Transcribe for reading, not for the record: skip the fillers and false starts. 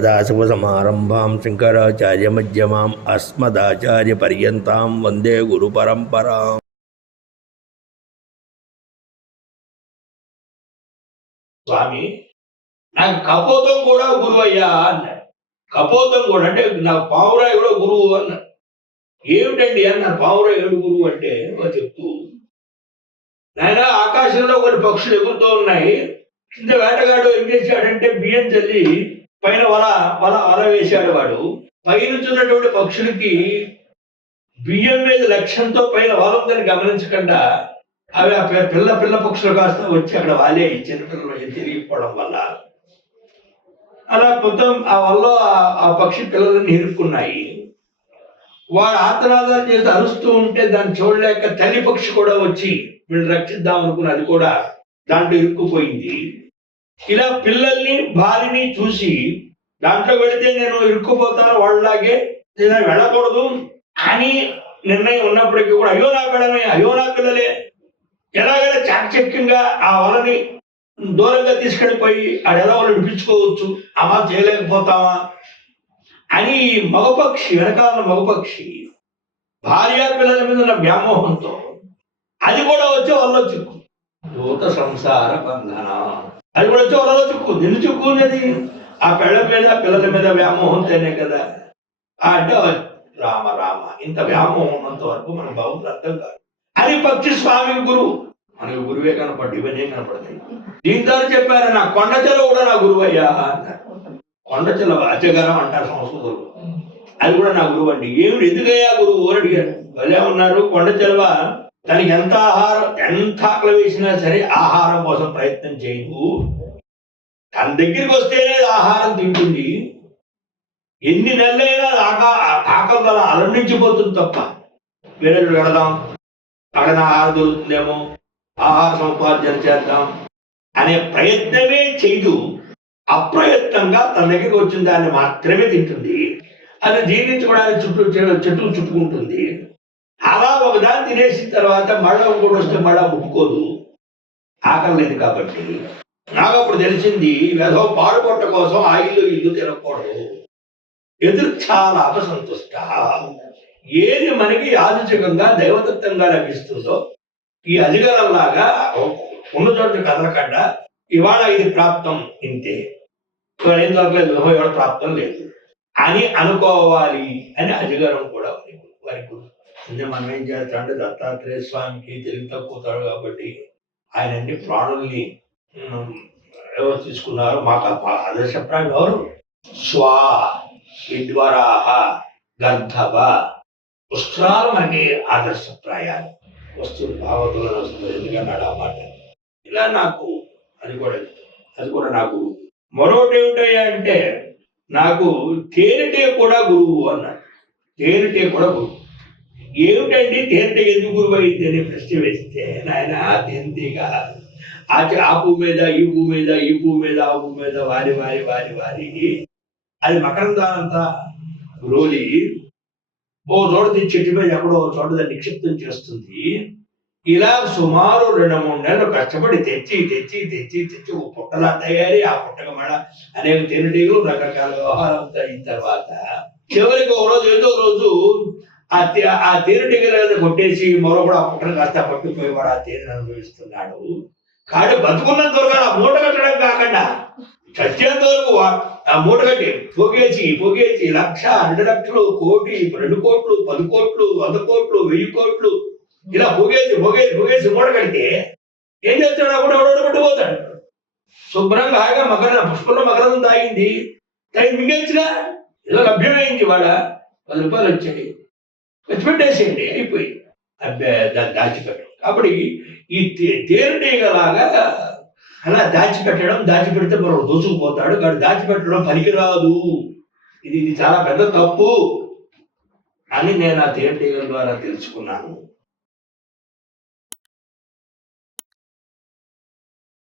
సదాశివసమారంభాం శంకరాచార్యమధ్యమాం అస్మదాచార్యపర్యంతాం వందే గురుపరంపరాం. స్వామి, నాకు కపోతం కూడా గురువు అయ్యా అన్నాడు. కపోతం కూడా అంటే నాకు పావురాయి కూడా గురువు అన్నాడు. ఏమిటండి అన్నారు. పావురాయుడు గురువు అంటే చెప్తూ, నాయన ఆకాశంలో కొన్ని పక్షులు ఎగురుతూ ఉన్నాయి. కింద వేటగాడు ఏం చేశాడంటే బియ్యం చల్లి పైన వల వల వల వేశాడు. వాడు పైనుచున్నటువంటి పక్షులకి బియ్యం మీద లక్ష్యంతో పైన వలందని గమనించకుండా అవి ఆ పిల్ల పక్షులు కాస్త వచ్చి అక్కడ వాలే చిన్నపిల్లలు తిరిగిపోవడం వల్ల అలా మొత్తం ఆ వల్ల ఆ పక్షి పిల్లలని ఇరుక్కున్నాయి. వాడు ఆర్తనాదాలు చేసి అరుస్తూ ఉంటే దాన్ని చూడలేక తల్లి పక్షి కూడా వచ్చి వీళ్ళు రక్షిద్దాం అనుకుని అది కూడా దాంట్లో ఇరుక్కుపోయింది. ఇలా పిల్లల్ని భార్యని చూసి దాంట్లో వెళితే నేను ఇరుక్కుపోతాను వాళ్ళలాగే, నేను వెళ్ళకూడదు అని నిర్ణయం ఉన్నప్పటికీ కూడా అయ్యో నా పిల్లమే, అయ్యో నా పిల్లలే, ఎలాగైనా చాకచక్యంగా ఆ వలని దూరంగా తీసుకెళ్ళిపోయి ఆడెలా వాళ్ళు విడిపించుకోవచ్చు, అమ్మా చేయలేకపోతావా అని మగపక్షి వెనకాల మగపక్షి భార్య పిల్లల మీద ఉన్న వ్యామోహంతో అది కూడా వచ్చి వల్ల చిక్కు. దూత సంసార బంధన అది కూడా వచ్చి వలలో చిక్కు. నిన్ను చిక్కునేది ఆ పిల్లల మీద వ్యామోహంతోనే కదా. అంటే రామ రామ, ఇంత వ్యామోహం ఉన్నంత వరకు మన భగవంతుడు అర్థం కాదు. అది పక్షి స్వామికి గురువు, మనకి గురువే కనపడ్డు, ఇవన్నీ కనపడతాయి. దీంతో చెప్పారు, నా కొండచెల కూడా నా గురువు అయ్యా అన్నారు. కొండచెల అజగరం అంటారు సంస్కృతంలో, అది కూడా నా గురువు అండి. ఏమిటి ఎందుకయ్యా గురువు అని అడిగారు. భలే ఉన్నారు. కొండచెలవ తనకి ఎంత ఆకలి వేసినా సరే ఆహారం కోసం ప్రయత్నం చేయదు. తన దగ్గరికి వస్తేనే ఆహారం తింటుంది. ఎన్ని నెలలైనా ఆకలి గల అలండించిపోతుంది తప్ప వేరే వెళదాం, అక్కడ ఆహారం దొరుకుతుందేమో, ఆహార సముపార్జన చేద్దాం అనే ప్రయత్నమే చేయదు. అప్రయత్నంగా తన దగ్గరికి వచ్చిన దాన్ని మాత్రమే తింటుంది. అది జీర్ణించుకోవడానికి చెట్లు చుట్టుకుంటుంది. అలా ఒకదాన్ని తినేసిన తర్వాత మళ్ళా ఇంకోటి వస్తే మళ్ళా ముట్టుకోదు, ఆకలి లేదు కాబట్టి. నాకు అప్పుడు తెలిసింది, ఏదో పాడుపొట్ట కోసం ఆ ఇల్లు తినకూడదు. ఎదుర్చాలా అపసంతుష్ట. ఏది మనకి యాదృచ్ఛికంగా దైవదత్తంగా లభిస్తుందో ఈ అజిగరంలాగా ఉన్న చోట కదలకుండా ఇవాళ ఇది ప్రాప్తం ఇంతే, ఏం దొరకలేదు, ఇవాళ ప్రాప్తం లేదు అని అనుకోవాలి అని అజిగరం కూడా వారికి. మనం ఏం చేస్తామంటే దత్తాత్రేయ స్వామికి తెలివి తక్కువతాడు కాబట్టి ఆయన అన్ని ప్రాణుల్ని ఎవరు తీసుకున్నారు, మాకు ఆదర్శప్రాయం ఎవరు? స్వా, విద్వరాహ, గర్ధవ, పుష్కరాలు మనకి ఆదర్శప్రాయాలు. వస్తువులు భాగవతంలో వస్తుంది, ఎందుకన్నాడు ఆ మాట. ఇలా నాకు అది కూడా నాకు. మరొకటి ఏమిటయ్యా అంటే, నాకు తేనెటీగ కూడా గురువు అన్నాడు. తేనెటీగ కూడా గురువు. ఏమిటండి తేనెటీగ ఎందుకు గురువు అయింది అని ప్రశ్న వేస్తే, నాయన తేనెటీగ ఆ పువ్వు మీద ఈ పువ్వు మీద ఈ పువ్వు మీద ఆ పువ్వు మీద వారి వారి వారి వారి అది మకరందానంతా రోలి ఓ చోట చెట్టు మీద ఎక్కడో చోట దాన్ని నిక్షిప్తం చేస్తుంది. ఇలా సుమారు 2-3 నెలలు కష్టపడి తెచ్చి తెచ్చి తెచ్చి తెచ్చి ఒక పుట్టలా తయారీ, ఆ పుట్టక మళ్ళా అనేక తేనెటీగలు రకరకాల వ్యవహారం అయిన తర్వాత చివరికి ఒక రోజు ఏదో రోజు ఆ తేనెటీగల కొట్టేసి మరొకడు ఆ పుట్టను కాస్త పట్టుకుపోయేవాడు ఆ తేనెను అనుభవిస్తున్నాడు. కానీ బతుకున్నంత వరకు ఆ మూట కట్టడం కాకుండా చచ్చేంత వరకు ఆ మూట కట్టి పొగేసి 1,00,000, 2 లక్షలు, కోటి, 2 కోట్లు, 10 కోట్లు, 100 కోట్లు, 1000 కోట్లు ఇలా పొగేసి మూట కడితే ఏం చేస్తాడు? అప్పుడు పట్టుకుపోతాడు. శుభ్రంగా హాయిగా పుష్పంలో మకరం తాగింది మిగిల్చినా ఏదో లభ్యమైంది. వాళ్ళ 10 రూపాయలు వచ్చాయి, ఖర్చు పెట్టేసేయండి, అయిపోయింది. దాన్ని దాచిపెట్టడం. కాబట్టి ఈ తేనెటీగలాగా అలా దాచిపెడితే మరొకడు దోచుకుపోతాడు. కానీ దాచిపెట్టడం పనికిరాదు, ఇది చాలా పెద్ద తప్పు అని నేను ఆ తేనెటీగల ద్వారా తెలుసుకున్నాను.